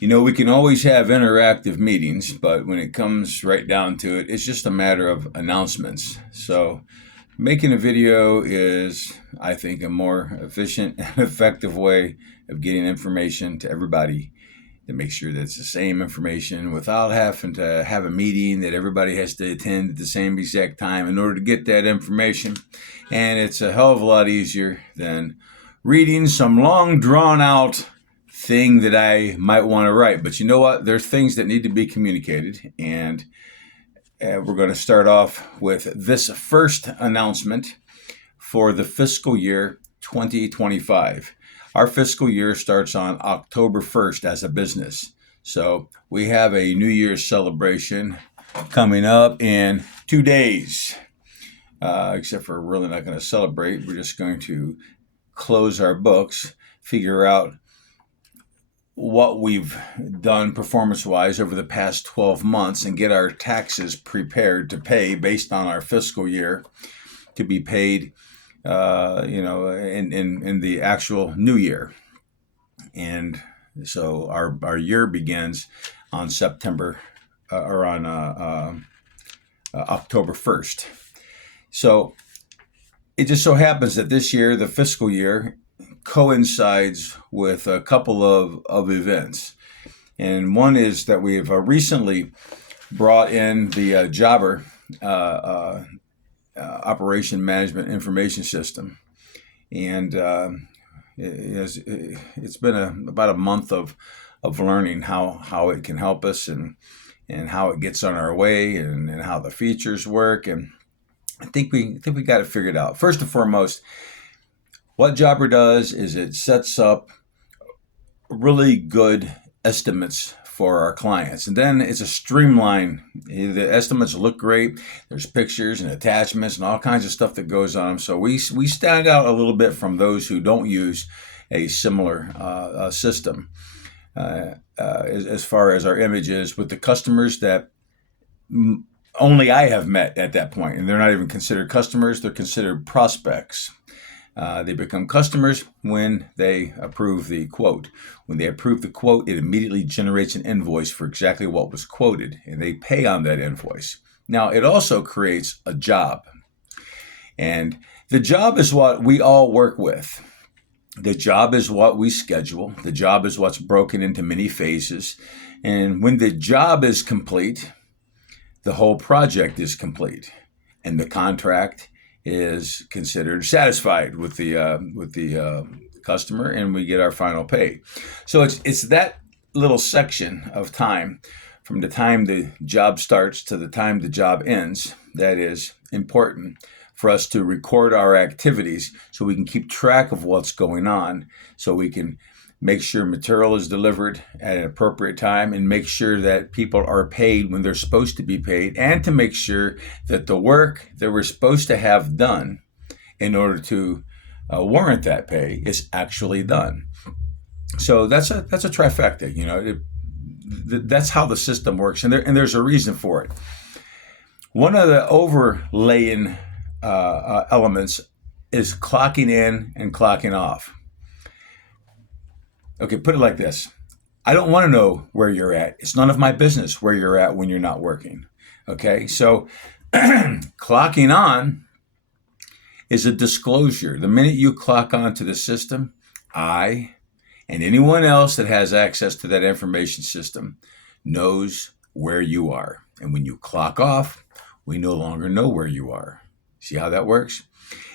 We can always have interactive meetings, but when it comes right down to it, it's just a matter of announcements. So, making a video is, I think, a more efficient and effective way of getting information to everybody to make sure that it's the same information without having to have a meeting that everybody has to attend at the same exact time in order to get that information. And it's a hell of a lot easier than reading some long drawn out thing that I might want to write. But you know what? There's things that need to be communicated. And we're going to start off with this first announcement for the fiscal year 2025. Our fiscal year starts on October 1st as a business. So we have a New Year's celebration coming up in 2 days. Except for we're really not going to celebrate. We're just going to close our books, figure out what we've done performance-wise over the past 12 months, and get our taxes prepared to pay based on our fiscal year to be paid, in the actual new year. And so our year begins on October 1st. So it just so happens that this year, the fiscal year, coincides with a couple of events. And one is that we have recently brought in the Jobber Operation Management Information System. And it's been about a month of learning how it can help us and how it gets on our way and how the features work. And I think we got it figured out. First and foremost, what Jobber does is it sets up really good estimates for our clients. And then it's a streamline. The estimates look great. There's pictures and attachments and all kinds of stuff that goes on them. So we stand out a little bit from those who don't use a similar system as far as our images with the customers that only I have met at that point. And they're not even considered customers. They're considered prospects. They become customers when they approve the quote. When they approve the quote, it immediately generates an invoice for exactly what was quoted, and they pay on that invoice. Now, it also creates a job. And the job is what we all work with. The job is what we schedule. The job is what's broken into many phases. And when the job is complete, the whole project is complete. And the contract is considered satisfied with the customer, and we get our final pay. So it's that little section of time from the time the job starts to the time the job ends that is important for us to record our activities so we can keep track of what's going on, so we can make sure material is delivered at an appropriate time and make sure that people are paid when they're supposed to be paid, and to make sure that the work that we're supposed to have done in order to warrant that pay is actually done. So that's a trifecta. That's how the system works, and there's a reason for it. One of the overlaying elements is clocking in and clocking off. Okay, put it like this. I don't want to know where you're at. It's none of my business where you're at when you're not working. Okay, so clocking on is a disclosure. The minute you clock on to the system, I and anyone else that has access to that information system knows where you are. And when you clock off, we no longer know where you are. See how that works?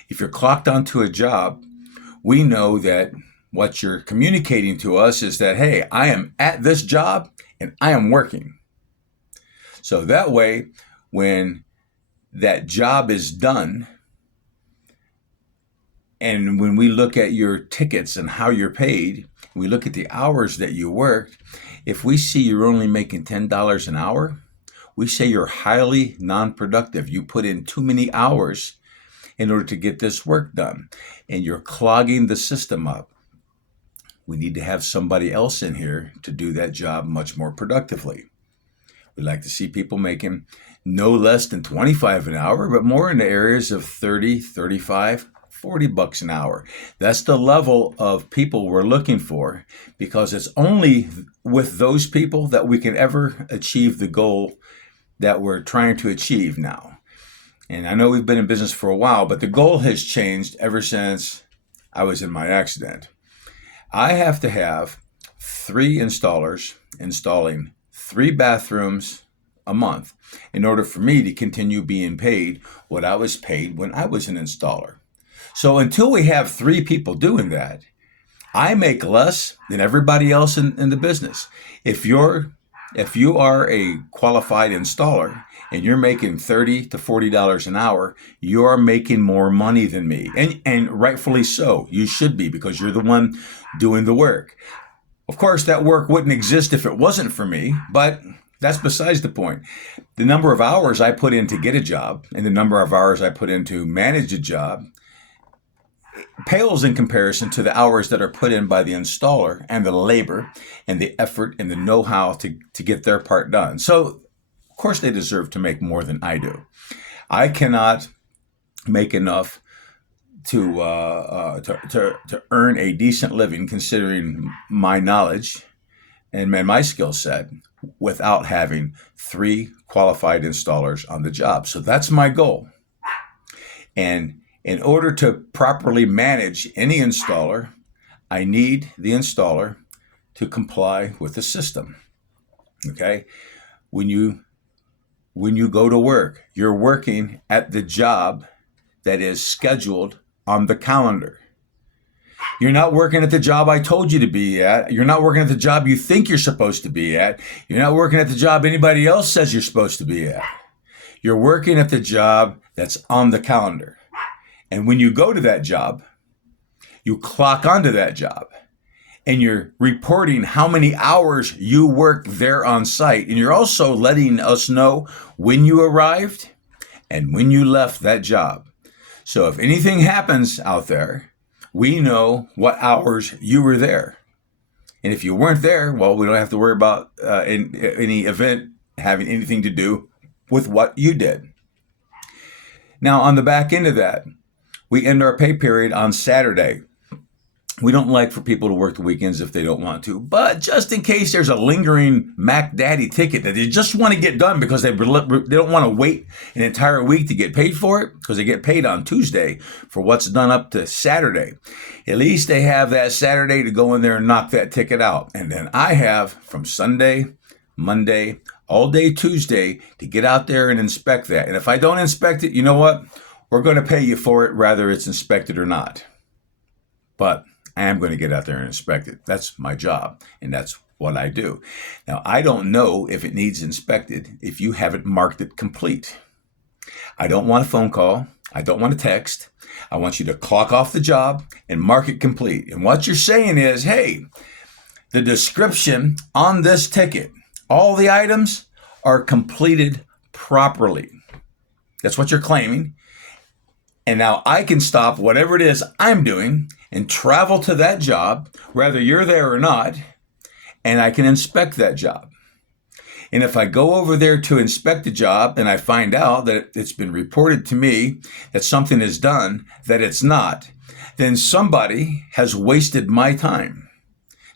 If you're clocked onto a job, we know that what you're communicating to us is that, hey, I am at this job and I am working. So that way, when that job is done, and when we look at your tickets and how you're paid, we look at the hours that you worked, if we see you're only making $10 an hour, we say you're highly non-productive. You put in too many hours in order to get this work done, and you're clogging the system up. We need to have somebody else in here to do that job much more productively. We like to see people making no less than $25 an hour, but more in the areas of $30, $35, $40 an hour. That's the level of people we're looking for, because it's only with those people that we can ever achieve the goal that we're trying to achieve now. And I know we've been in business for a while, but the goal has changed ever since I was in my accident. I have to have 3 installers installing 3 bathrooms a month in order for me to continue being paid what I was paid when I was an installer. So until we have 3 people doing that, I make less than everybody else in the business. If you are a qualified installer and you're making $30 to $40 an hour, you're making more money than me. And rightfully so. You should be, because you're the one doing the work. Of course, that work wouldn't exist if it wasn't for me, but that's besides the point. The number of hours I put in to get a job and the number of hours I put in to manage a job pales in comparison to the hours that are put in by the installer and the labor and the effort and the know-how to get their part done. So, of course, they deserve to make more than I do. I cannot make enough to earn a decent living, considering my knowledge and my skill set, without having 3 qualified installers on the job. So that's my goal. And in order to properly manage any installer, I need the installer to comply with the system. Okay? When you go to work, you're working at the job that is scheduled on the calendar. You're not working at the job I told you to be at. You're not working at the job you think you're supposed to be at. You're not working at the job anybody else says you're supposed to be at. You're working at the job that's on the calendar. And when you go to that job, you clock onto that job and you're reporting how many hours you worked there on site. And you're also letting us know when you arrived and when you left that job. So if anything happens out there, we know what hours you were there. And if you weren't there, well, we don't have to worry about any event having anything to do with what you did. Now, on the back end of that, we end our pay period on Saturday. We don't like for people to work the weekends if they don't want to, but just in case there's a lingering Mac Daddy ticket that they just want to get done because they don't want to wait an entire week to get paid for it, because they get paid on Tuesday for what's done up to Saturday. At least they have that Saturday to go in there and knock that ticket out. And then I have from Sunday, Monday, all day Tuesday to get out there and inspect that. And if I don't inspect it, you know what? We're going to pay you for it, whether it's inspected or not. But I am going to get out there and inspect it. That's my job, and that's what I do. Now, I don't know if it needs inspected if you haven't marked it complete. I don't want a phone call. I don't want a text. I want you to clock off the job and mark it complete. And what you're saying is, hey, the description on this ticket, all the items are completed properly. That's what you're claiming. And now I can stop whatever it is I'm doing and travel to that job, whether you're there or not, and I can inspect that job. And if I go over there to inspect the job and I find out that it's been reported to me that something is done that it's not, then somebody has wasted my time.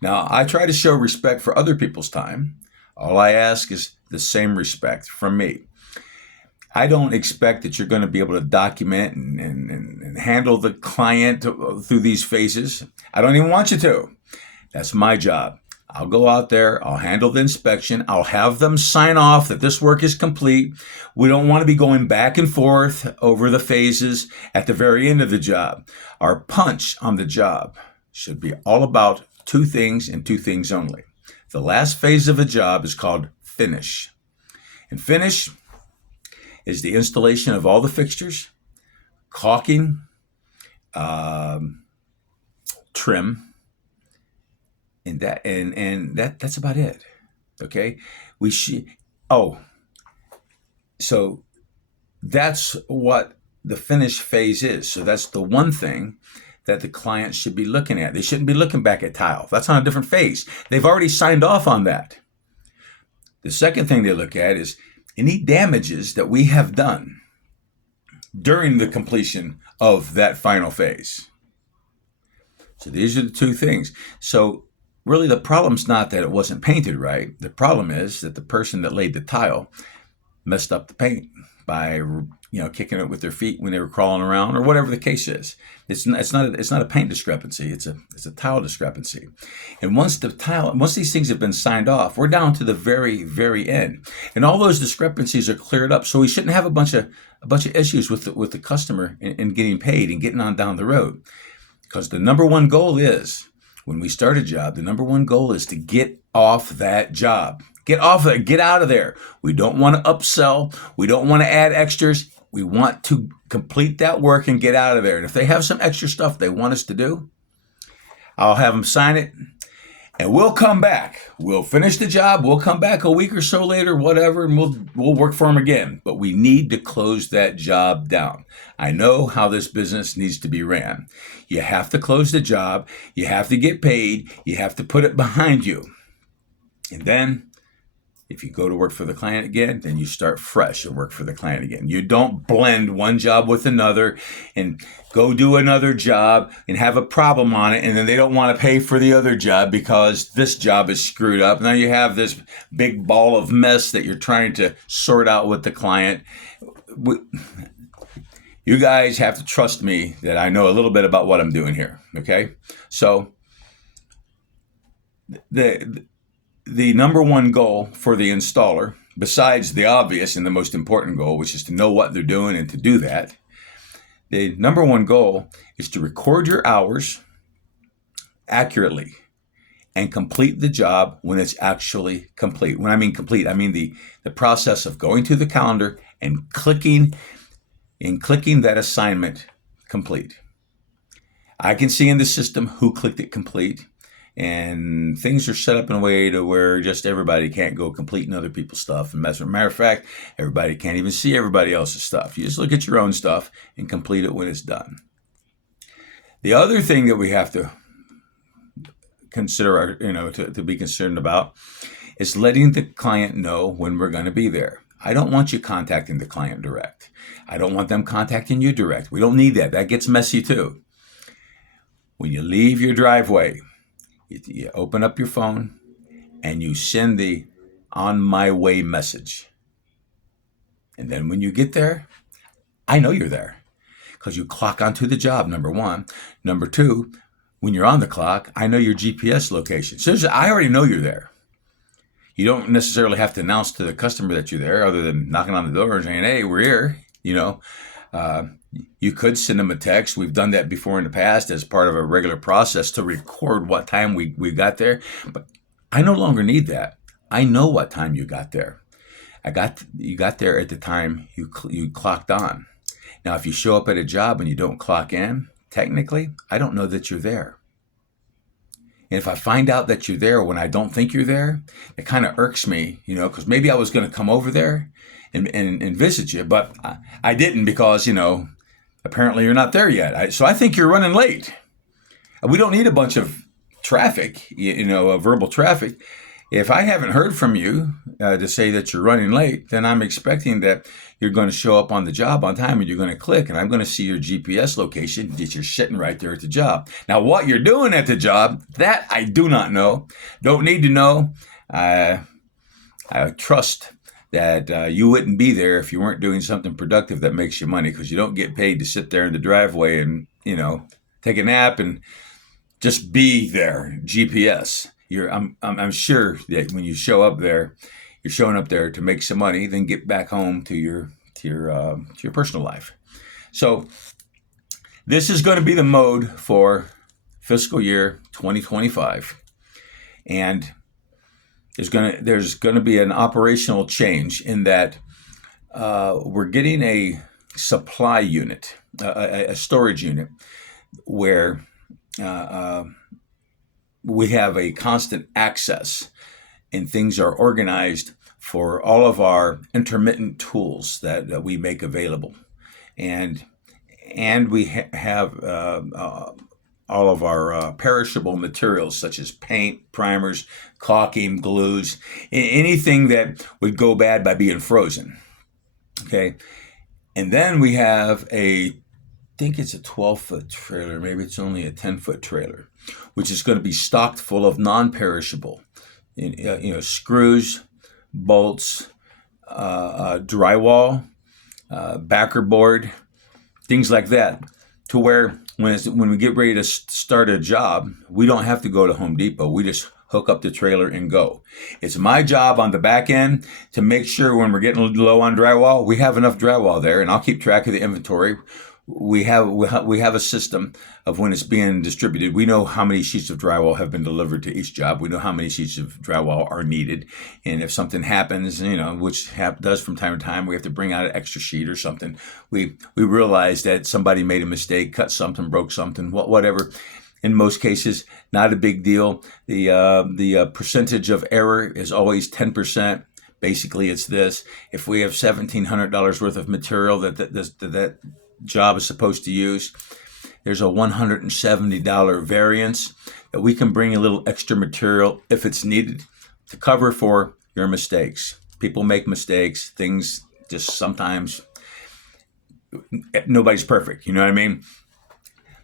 Now, I try to show respect for other people's time. All I ask is the same respect from me. I don't expect that you're going to be able to document and handle the client through these phases. I don't even want you to. That's my job. I'll go out there. I'll handle the inspection. I'll have them sign off that this work is complete. We don't want to be going back and forth over the phases at the very end of the job. Our punch on the job should be all about 2 things and 2 things only. The last phase of a job is called finish. And finish is the installation of all the fixtures, caulking, trim, and that's about it. Okay, so that's what the finish phase is. So that's the one thing that the client should be looking at. They shouldn't be looking back at tile. That's on a different phase. They've already signed off on that. The second thing they look at is any damages that we have done during the completion of that final phase. So these are the two things. So really the problem's not that it wasn't painted right. The problem is that the person that laid the tile messed up the paint by kicking it with their feet when they were crawling around, or whatever the case is. It's not a paint discrepancy. It's a tile discrepancy. And once these things have been signed off, we're down to the very, very end, and all those discrepancies are cleared up. So we shouldn't have a bunch of issues with the customer in getting paid and getting on down the road. Because the number one goal is, when we start a job, the number one goal is to get off that job. Get off of it. Get out of there. We don't want to upsell. We don't want to add extras. We want to complete that work and get out of there. And if they have some extra stuff they want us to do, I'll have them sign it, and we'll come back. We'll finish the job. We'll come back a week or so later, whatever, and we'll work for them again. But we need to close that job down. I know how this business needs to be ran. You have to close the job. You have to get paid. You have to put it behind you. And then, if you go to work for the client again, then you start fresh and work for the client again. You don't blend one job with another and go do another job and have a problem on it, and then they don't want to pay for the other job because this job is screwed up. Now you have this big ball of mess that you're trying to sort out with the client. You guys have to trust me that I know a little bit about what I'm doing here, okay? So the number one goal for the installer, besides the obvious and the most important goal, which is to know what they're doing and to do that, the number one goal is to record your hours accurately and complete the job when it's actually complete. When I mean complete, I mean the process of going to the calendar and clicking that assignment complete. I can see in the system who clicked it complete. And things are set up in a way to where just everybody can't go completing other people's stuff. And as a matter of fact, everybody can't even see everybody else's stuff. You just look at your own stuff and complete it when it's done. The other thing that we have to consider, to be concerned about, is letting the client know when we're going to be there. I don't want you contacting the client direct. I don't want them contacting you direct. We don't need that. That gets messy too. When you leave your driveway, you open up your phone and you send the "on my way" message. And then when you get there, I know you're there because you clock onto the job, number one. Number two, when you're on the clock, I know your GPS location. So I already know you're there. You don't necessarily have to announce to the customer that you're there other than knocking on the door and saying, "Hey, we're here." You could send them a text. We've done that before in the past as part of a regular process to record what time we got there. But I no longer need that. I know what time you got there. You got there at the time you clocked on. Now, if you show up at a job and you don't clock in, technically, I don't know that you're there. And if I find out that you're there when I don't think you're there, it kind of irks me, because maybe I was going to come over there and visit you, but I didn't because, apparently you're not there yet. So I think you're running late. We don't need a bunch of traffic, verbal traffic. If I haven't heard from you to say that you're running late, then I'm expecting that you're going to show up on the job on time and you're going to click, and I'm going to see your GPS location that you're sitting right there at the job. Now, what you're doing at the job, that I do not know. Don't need to know. I trust that you wouldn't be there if you weren't doing something productive that makes you money, because you don't get paid to sit there in the driveway and, take a nap and just be there. GPS. I'm sure that when you show up there, you're showing up there to make some money, then get back home to your personal life. So this is going to be the mode for fiscal year 2025, and there's going to be an operational change in that we're getting a supply unit, a storage unit, where we have a constant access and things are organized for all of our intermittent tools that we make available. And we have all of our perishable materials such as paint, primers, caulking, glues, anything that would go bad by being frozen. Okay. And then we have a think it's a 12-foot trailer. Maybe it's only a 10-foot trailer, which is going to be stocked full of non-perishable, screws, bolts, drywall, backer board, things like that, to where when we get ready to start a job, we don't have to go to Home Depot. We just hook up the trailer and go. It's my job on the back end to make sure when we're getting low on drywall, we have enough drywall there, and I'll keep track of the inventory. We have a system of when it's being distributed. We know how many sheets of drywall have been delivered to each job. We know how many sheets of drywall are needed. And if something happens, which does from time to time, we have to bring out an extra sheet or something. We realize that somebody made a mistake, cut something, broke something, whatever. In most cases, not a big deal. The percentage of error is always 10%. Basically, it's this: if we have $1,700 worth of material that job is supposed to use, there's a $170 variance that we can bring a little extra material if it's needed to cover for your mistakes. People make mistakes. Things just sometimes, nobody's perfect. You know what I mean?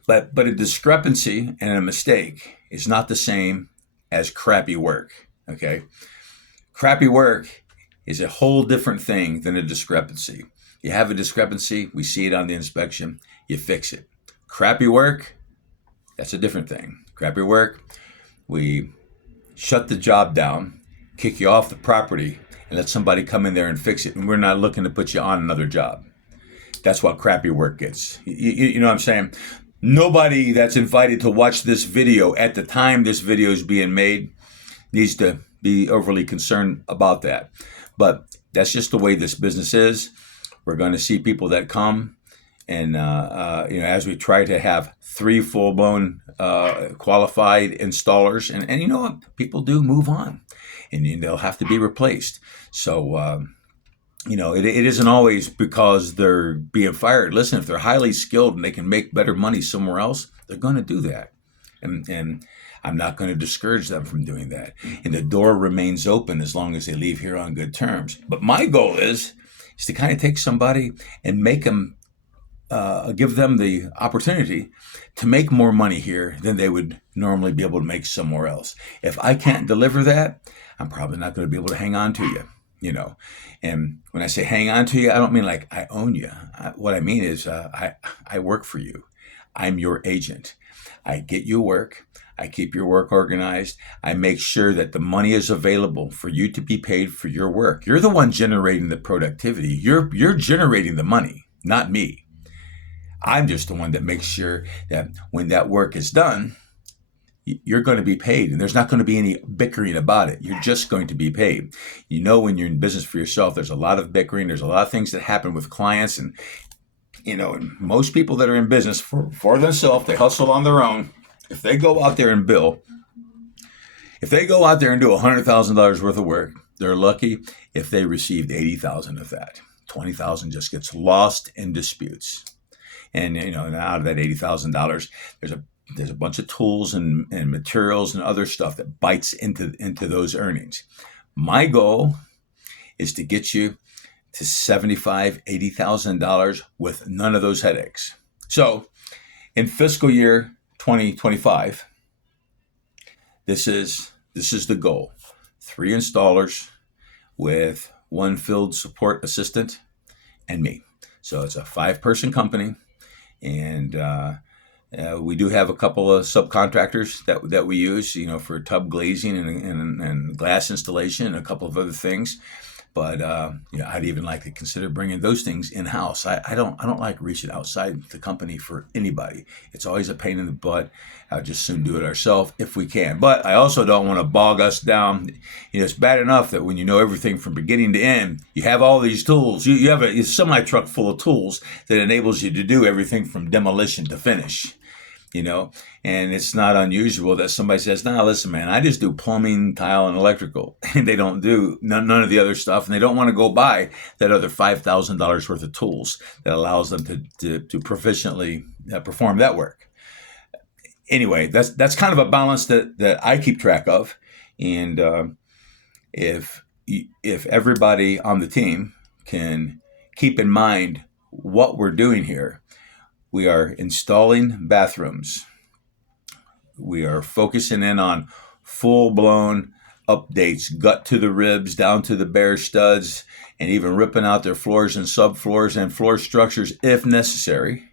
But a discrepancy and a mistake is not the same as crappy work. Okay? Crappy work is a whole different thing than a discrepancy. You have a discrepancy, we see it on the inspection, you fix it. Crappy work, that's a different thing. Crappy work, we shut the job down, kick you off the property, and let somebody come in there and fix it. And we're not looking to put you on another job. That's what crappy work gets. You know what I'm saying? Nobody that's invited to watch this video at the time this video is being made needs to be overly concerned about that. But that's just the way this business is. We're going to see people that come, and as we try to have 3 full-blown qualified installers, and you know what, people do move on, and they'll have to be replaced. So it isn't always because they're being fired. Listen, if they're highly skilled and they can make better money somewhere else, they're going to do that, and I'm not going to discourage them from doing that. And the door remains open as long as they leave here on good terms. But my goal is to kind of take somebody and make them, give them the opportunity to make more money here than they would normally be able to make somewhere else. If I can't deliver that, I'm probably not going to be able to hang on to you, And when I say hang on to you, I don't mean like I own you. What I mean is I work for you. I'm your agent. I get you work. I keep your work organized. I make sure that the money is available for you to be paid for your work. You're the one generating the productivity. You're generating the money, not me. I'm just the one that makes sure that when that work is done, you're going to be paid, and there's not going to be any bickering about it. You're just going to be paid. When you're in business for yourself, there's a lot of bickering. There's a lot of things that happen with clients, and and most people that are in business for themselves, they hustle on their own. If they go out there and do $100,000 worth of work, they're lucky if they received 80,000 of that. 20,000 just gets lost in disputes. And out of that $80,000, there's a bunch of tools and materials and other stuff that bites into those earnings. My goal is to get you to $75,000, $80,000 with none of those headaches. So in fiscal year 2025, this is the goal. 3 installers with 1 field support assistant and me. So it's a 5-person company, and we do have a couple of subcontractors that we use, for tub glazing and glass installation and a couple of other things. But I'd even like to consider bringing those things in-house. I don't like reaching outside the company for anybody. It's always a pain in the butt. I'll just soon do it ourselves if we can. But I also don't want to bog us down. It's bad enough that when you know everything from beginning to end, you have all these tools. You have a semi-truck full of tools that enables you to do everything from demolition to finish. And it's not unusual that somebody says, "No, listen, man, I just do plumbing, tile, and electrical." And they don't do none of the other stuff, and they don't want to go buy that other $5,000 worth of tools that allows them to proficiently perform that work. Anyway, that's kind of a balance that I keep track of. And if everybody on the team can keep in mind what we're doing here, We are installing bathrooms. We are focusing in on full-blown updates, gut to the ribs, down to the bare studs, and even ripping out their floors and subfloors and floor structures if necessary.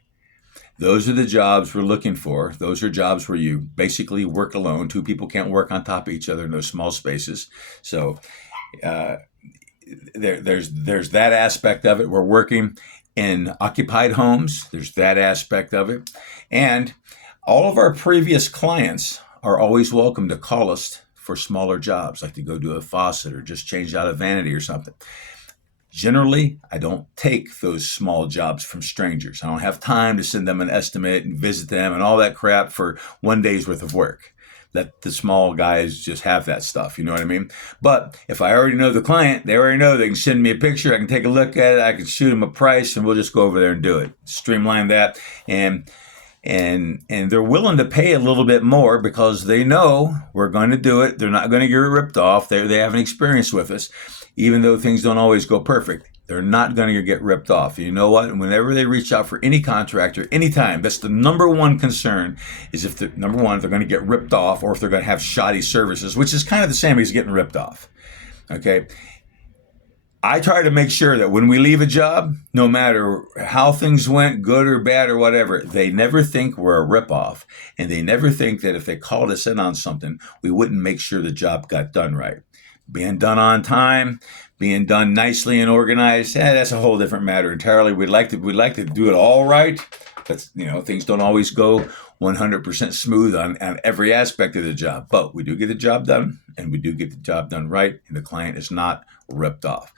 Those are the jobs we're looking for. Those are jobs where you basically work alone. Two people can't work on top of each other in those small spaces. So there's that aspect of it. We're working in occupied homes. There's that aspect of it. And all of our previous clients are always welcome to call us for smaller jobs, like to go do a faucet or just change out a vanity or something. Generally, I don't take those small jobs from strangers. I don't have time to send them an estimate and visit them and all that crap for one day's worth of work. Let the small guys just have that stuff, you know what I mean? But if I already know the client, they already know they can send me a picture, I can take a look at it, I can shoot them a price, and we'll just go over there and do it. Streamline that, and they're willing to pay a little bit more because they know we're going to do it. They're not going to get ripped off. They have an experience with us. Even though things don't always go perfect, they're not going to get ripped off. And you know what? Whenever they reach out for any contractor, anytime, that's the number one concern is if they're going to get ripped off or if they're going to have shoddy services, which is kind of the same as getting ripped off. Okay. I try to make sure that when we leave a job, no matter how things went, good or bad or whatever, they never think we're a ripoff. And they never think that if they called us in on something, we wouldn't make sure the job got done right. Being done on time, being done nicely and organized, that's a whole different matter entirely. We'd like to do it all right, but things don't always go 100% smooth on every aspect of the job. But we do get the job done, and we do get the job done right, and the client is not ripped off.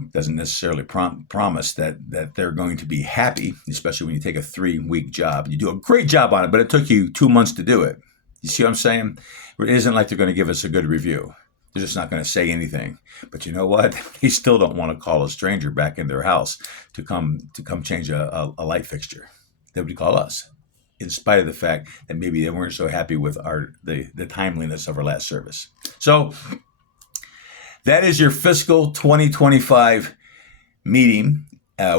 It doesn't necessarily promise that they're going to be happy, especially when you take a 3-week job. You do a great job on it, but it took you 2 months to do it. You see what I'm saying? It isn't like they're going to give us a good review. They're just not going to say anything. But you know what? They still don't want to call a stranger back in their house to come change a light fixture. They would call us, in spite of the fact that maybe they weren't so happy with the timeliness of our last service. So that is your fiscal 2025 meeting.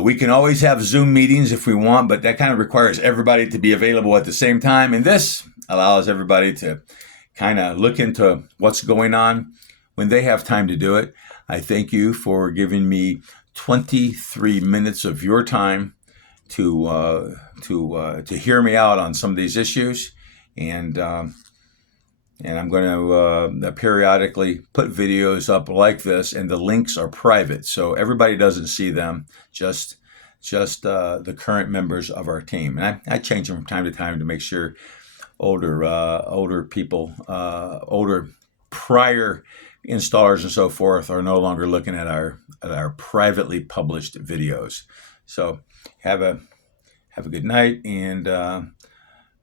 We can always have Zoom meetings if we want, but that kind of requires everybody to be available at the same time. And this allows everybody to kind of look into what's going on when they have time to do it. I thank you for giving me 23 minutes of your time to hear me out on some of these issues, and I'm going to periodically put videos up like this, and the links are private, so everybody doesn't see them. Just the current members of our team, and I change them from time to time to make sure older people, older prior installers and so forth are no longer looking at our privately published videos. So have a good night, and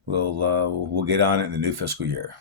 we'll get on it in the new fiscal year.